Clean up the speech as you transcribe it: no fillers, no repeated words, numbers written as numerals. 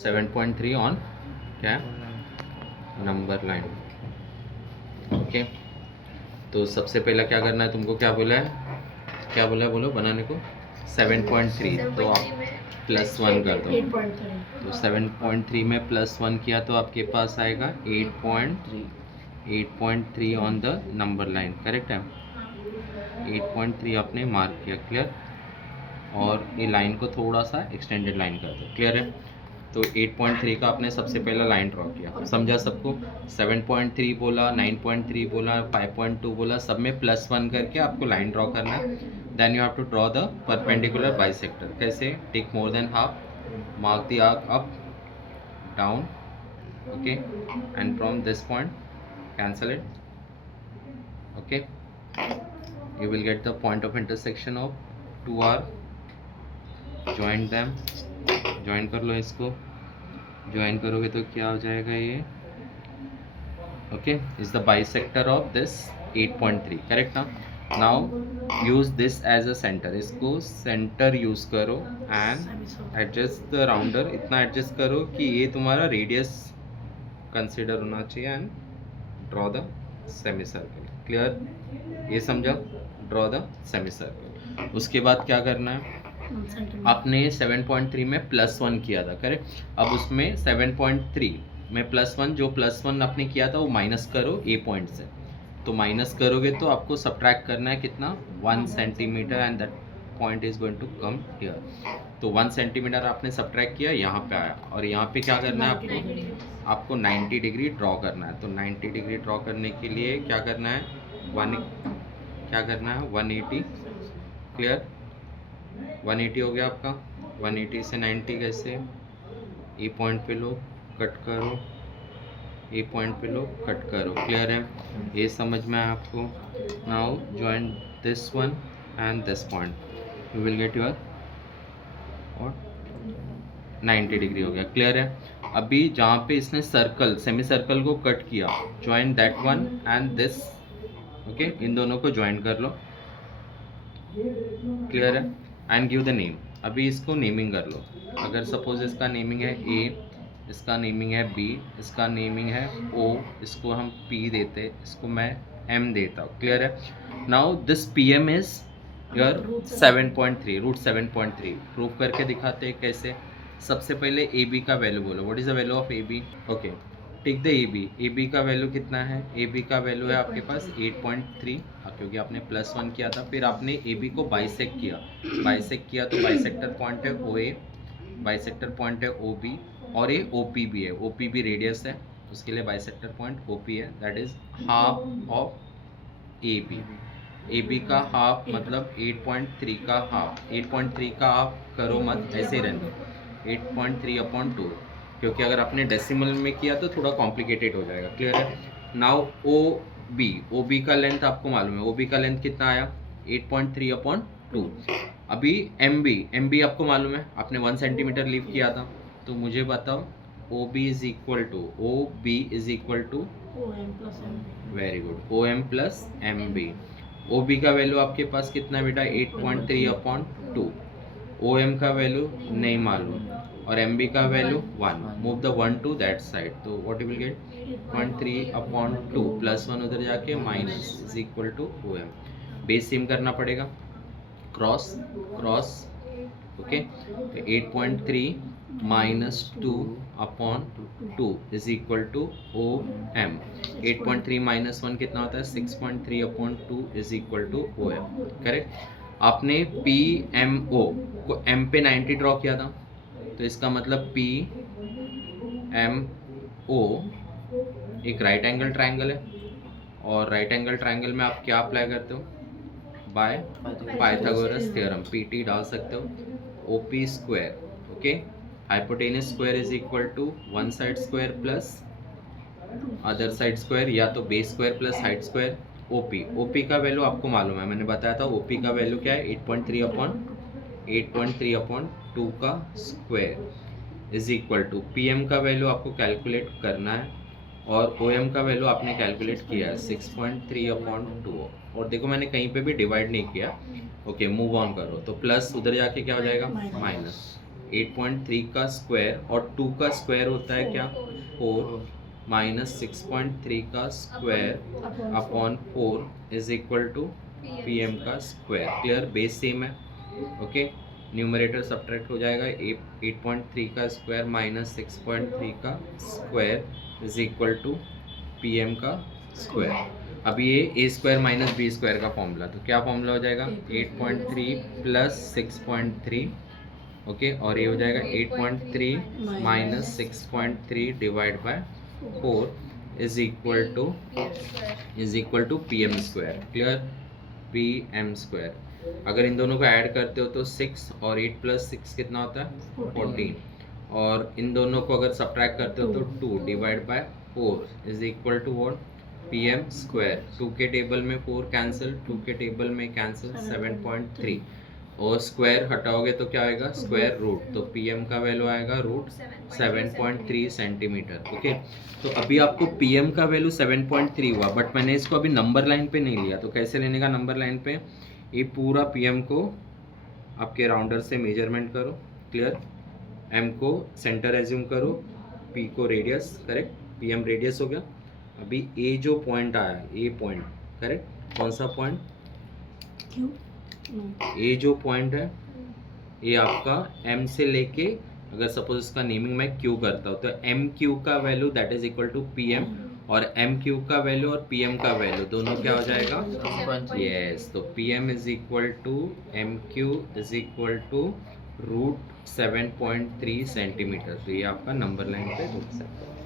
7.3 on क्या number line. Okay, तो सबसे पहला क्या करना है तुमको, क्या बोला है बोलो बनाने को 7.3, तो आप +1 कर दो। तो 7.3 में +1 किया तो आपके पास आएगा 8.3 on the number line, correct है। 8.3 आपने मार्क किया, क्लियर। और ये लाइन को थोड़ा सा एक्सटेंडेड लाइन कर दो, क्लियर है। तो 8.3 का आपने सबसे पहला लाइन ड्रॉ किया, समझा सबको। 7.3 बोला, 9.3 बोला, 5.2 बोला, सब में +1 करके आपको लाइन ड्रॉ करना है। Then you have to draw the perpendicular bisector. कैसे? Take more than half, mark the arc up, down, okay, and from this point cancel it, okay. You will get the point of intersection of two arc, join them, join कर लो इसको, join करोगे तो क्या हो जाएगा ये, okay, is the bisector of this 8.3, correct ना। now use this as a center, इसको center use करो and adjust the rounder, इतना adjust करो कि ये तुम्हारा radius consider होना चाहिए and draw the semicircle, clear, ये समझा, draw the semicircle। उसके बाद क्या करना है, आपने 7.3 में +1 किया था, करेक्ट। अब उसमें 7.3 में +1, जो +1 आपने किया था वो माइनस करो ए पॉइंट से। तो माइनस करोगे तो आपको सब्ट्रैक्ट करना है कितना, 1 centimetre, and that point is going to come here. तो 1 सेंटीमीटर आपने सब्ट्रैक्ट किया, यहाँ पे आया, और यहाँ पे क्या करना है आपको 90 डिग्री ड्रॉ करना है। तो 90 डिग्री ड्रॉ करने के लिए क्या करना है, 180, क्लियर। 180 हो गया आपका। 180 से 90 कैसे, ए पॉइंट पे लो, कट करो, ए पॉइंट पे लो, कट करो, क्लियर है, ये समझ में आया आपको। Now join this one and this point, you will get your और 90 डिग्री हो गया, क्लियर है। अभी जहाँ पे इसने सर्कल, सेमी सर्कल को कट किया, join that one and this, okay, इन दोनों को ज्वाइन कर लो, क्लियर है, एंड गिव द नेम। अभी इसको नेमिंग कर लो। अगर सपोज इसका नेमिंग है ए, इसका नेमिंग है बी, इसका नेमिंग है ओ, इसको हम पी देते, इसको मैं एम देता हूँ, क्लियर है। Now this P M is your 7.3, root 7.3। Prove करके दिखाते हैं कैसे। सबसे पहले ए बी का वैल्यू बोलो, what is the value of A B, okay, tick the A B का वैल्यू कितना है, ए बी का वैल्यू है आपके पास 8.3, क्योंकि आपने +1 किया था। फिर आपने ए बी को बाइसेक्ट किया, तो बाइसेक्टर पॉइंट है ओ ए, बाइसेक्टर पॉइंट है ओ बी, और ये ओ पी भी है, ओ पी भी रेडियस है, उसके लिए बाइसेक्टर पॉइंट ओ पी है, that is half of A B. A B का हाफ मतलब 8.3 का हाफ, 8.3 का हाफ करो मत, ऐसे ही रहने दो, 8.3/2, क्योंकि अगर आपने डेसिमल में किया तो थोड़ा कॉम्प्लिकेटेड हो जाएगा, क्लियर है। नाउ ओ बी का लेंथ आपको मालूम है, ओ बी का लेंथ कितना आया, 8.3/2। अभी एम बी आपको मालूम है, आपने 1 सेंटीमीटर लीव किया था, तो मुझे बताओ O B is equal to very good, O M plus M B. O B का वैल्यू आपके पास कितना है बेटा, 8.3/2। ओ एम का वैल्यू नहीं मालूम, और एम बी का value 1, move the 1 to that side, तो व्हाट यू विल गेट, 8.3/2 +1 उधर जाके minus is equal to O M. Base same करना पड़ेगा, क्रॉस, ओके। तो 8.3 - 2/2 is equal to O M. 8.3 - 1 कितना होता है, 6.3/2 is equal to O M, correct. आपने पी एम ओ को एम पे 90 ड्रॉ किया था, तो इसका मतलब पी एम ओ एक राइट एंगल ट्राइंगल है, और राइट एंगल ट्राइंगल में आप क्या अप्लाई करते हो, बाय पाइथागोरस थ्योरम, पीटी डाल सकते हो। OP square, okay, hypotenuse square is equal to one side square plus other side square, या तो base square plus height square. OP का वैल्यू आपको मालूम है, मैंने बताया था। ओपी का वैल्यू क्या है, 8.3/2 का square is equal to PM का वैल्यू आपको कैलकुलेट करना है, और ओ एम का वैल्यू आपने कैलकुलेट किया है 6.3/2, और देखो मैंने कहीं पे भी डिवाइड नहीं किया, ओके, मूव ऑन करो। तो प्लस उधर जाके क्या हो जाएगा, माइनस, 8.3 का स्क्वायर और 2 का स्क्वायर होता है क्या 4 माइनस 6.3 का square upon 4 is equal to PM का स्क्वायर। क्लियर, बेस सेम है। ओके, न्यूमरेटर सब्ट्रैक्ट हो जाएगा 8.3 का स्क्वायर माइनस 6.3 का square is equal to PM का स्क्वायर। अभी ये A square minus B square का फॉर्मूला, तो क्या फॉर्मूला हो जाएगा 8.3 प्लस 6.3, ओके, और ये हो जाएगा 8.3 minus 6.3 divide by 4 is equal to PM square. Clear, PM square. अगर इन दोनों को ऐड करते हो तो 6 और 8 प्लस 6 कितना होता है 14, और इन दोनों को अगर सब्ट्रैक्ट करते हो तो 2 divide by 4 is equal to what PM square. 2 के टेबल में 4 कैंसिल, 2 के टेबल में कैंसिल 7.3, और स्क्वायर हटाओगे तो क्या आएगा स्क्वायर रूट, तो PM का वैल्यू आएगा रूट 7.3 सेंटीमीटर। ओके, तो अभी आपको PM का वैल्यू 7.3 हुआ, बट मैंने इसको अभी नंबर लाइन पे नहीं लिया, तो कैसे लेने का नंबर लाइन पे, ये पूरा PM को आपके राउंडर से मेजरमेंट करो। क्लियर, M को सेंटर एज्यूम करो, P को रेडियस, करेक्ट, PM रेडियस हो गया। अभी ए जो पॉइंट आया, ए पॉइंट, करेक्ट, कौन सा पॉइंट, ए जो पॉइंट है ये आपका M से लेके, अगर सपोज इसका नेमिंग मैं Q करता हूँ तो MQ का value that is equal to PM, और MQ का वैल्यू और PM का वैल्यू दोनों क्या हो जाएगा, यस, तो PM is equal to MQ is equal to root 7.3 centimetre. तो ये आपका नंबर लाइन पे हो सकता है।